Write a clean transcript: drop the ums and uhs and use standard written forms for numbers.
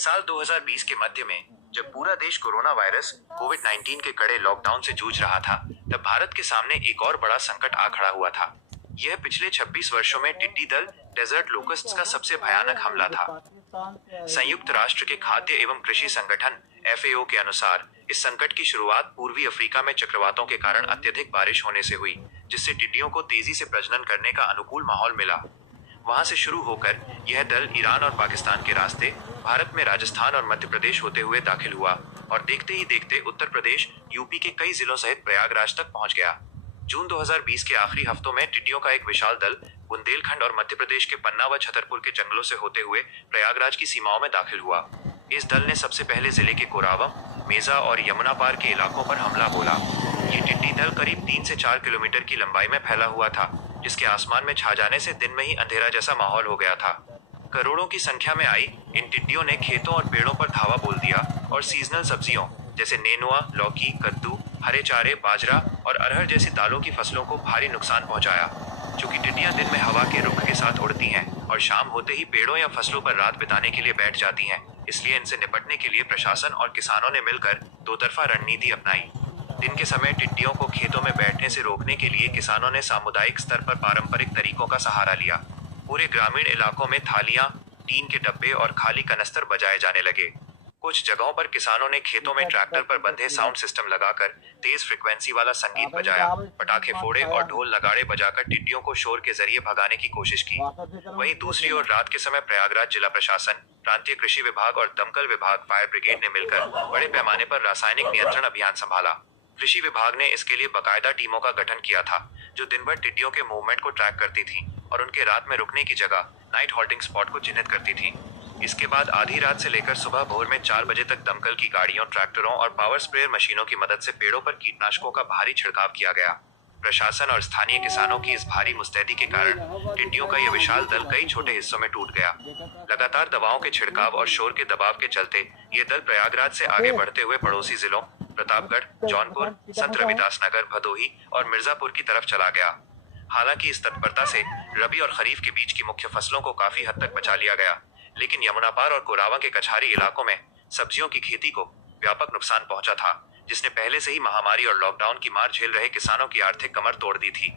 साल 2020 के मध्य में जब पूरा देश कोरोना वायरस कोविड-19 के कड़े लॉकडाउन से जूझ रहा था, तब भारत के सामने एक और बड़ा संकट आ खड़ा हुआ था। यह पिछले 26 वर्षों में टिड्डी दल डेजर्ट लोकस्ट्स का सबसे भयानक हमला था। संयुक्त राष्ट्र के खाद्य एवं कृषि संगठन FAO के अनुसार इस संकट की शुरुआत पूर्वी अफ्रीका में चक्रवातों के कारण अत्यधिक बारिश होने से हुई, जिससे टिड्डियों को तेजी से प्रजनन करने का अनुकूल माहौल मिला। वहां से शुरू होकर यह दल ईरान और पाकिस्तान के रास्ते भारत में राजस्थान और मध्य प्रदेश होते हुए दाखिल हुआ और देखते ही देखते उत्तर प्रदेश, यूपी के कई जिलों सहित प्रयागराज तक पहुंच गया। जून 2020 के आखिरी हफ्तों में टिड्डियों का एक विशाल दल बुंदेलखंड और मध्य प्रदेश के पन्ना व छतरपुर के जंगलों से होते हुए प्रयागराज की सीमाओं में दाखिल हुआ। इस दल ने सबसे पहले जिले के कोरावम, मेजा और यमुना पार के इलाकों पर हमला बोला। ये टिड्डी दल करीब 3 से 4 किलोमीटर की लंबाई में फैला हुआ था, जिसके आसमान में छा जाने से दिन में ही अंधेरा जैसा माहौल हो गया था। करोड़ों की संख्या में आई इन टिड्डियों ने खेतों और पेड़ों पर धावा बोल दिया और सीजनल सब्जियों जैसे नेनुआ, लौकी, कद्दू, हरे चारे, बाजरा और अरहर जैसी दालों की फसलों को भारी नुकसान पहुंचाया। चूंकि टिड्डियां दिन में हवा के रुख के साथ उड़ती हैं और शाम होते ही पेड़ों या फसलों पर रात बिताने के लिए बैठ जाती हैं, इसलिए इनसे निपटने के लिए प्रशासन और किसानों ने मिलकर दो तरफा रणनीति अपनाई। दिन के समय टिड्डियों को खेतों में बैठने से रोकने के लिए किसानों ने सामुदायिक स्तर पर पारंपरिक तरीकों का सहारा लिया। पूरे ग्रामीण इलाकों में थालियां, टीन के डब्बे और खाली कनस्तर बजाए जाने लगे। कुछ जगहों पर किसानों ने खेतों में ट्रैक्टर पर बंधे साउंड सिस्टम लगाकर तेज फ्रिक्वेंसी वाला संगीत बजाया, पटाखे फोड़े और ढोल नगाड़े बजाकर टिड्डियों को शोर के जरिए भगाने की कोशिश की। वहीं दूसरी ओर रात के समय प्रयागराज जिला प्रशासन, प्रांतीय कृषि विभाग और दमकल विभाग, फायर ब्रिगेड ने मिलकर बड़े पैमाने पर रासायनिक नियंत्रण अभियान संभाला। कृषि विभाग ने इसके लिए बाकायदा टीमों का गठन किया था, जो दिन भर टिड्डियों के मूवमेंट को ट्रैक करती थी और उनके रात में रुकने की जगह नाइट हॉल्टिंग स्पॉट को चिन्हित करती थी। इसके बाद आधी रात से लेकर सुबह भोर में 4 बजे तक दमकल की गाड़ियों, ट्रैक्टरों और पावर स्प्रेयर मशीनों की मदद से पेड़ों पर कीटनाशकों का भारी छिड़काव किया गया। प्रशासन और स्थानीय किसानों की इस भारी मुस्तैदी के कारण टिड्डियों का यह विशाल दल कई छोटे हिस्सों में टूट गया। लगातार दवाओं के छिड़काव और शोर के दबाव के चलते ये दल प्रयागराज से आगे बढ़ते हुए पड़ोसी जिलों प्रतापगढ़, जौनपुर, संत रविदास नगर, भदोही और मिर्जापुर की तरफ चला गया। हालांकि इस तत्परता से रबी और खरीफ के बीच की मुख्य फसलों को काफी हद तक बचा लिया गया, लेकिन यमुना पार और कोरावा के कछारी इलाकों में सब्जियों की खेती को व्यापक नुकसान पहुंचा था, जिसने पहले से ही महामारी और लॉकडाउन की मार झेल रहे किसानों की आर्थिक कमर तोड़ दी थी।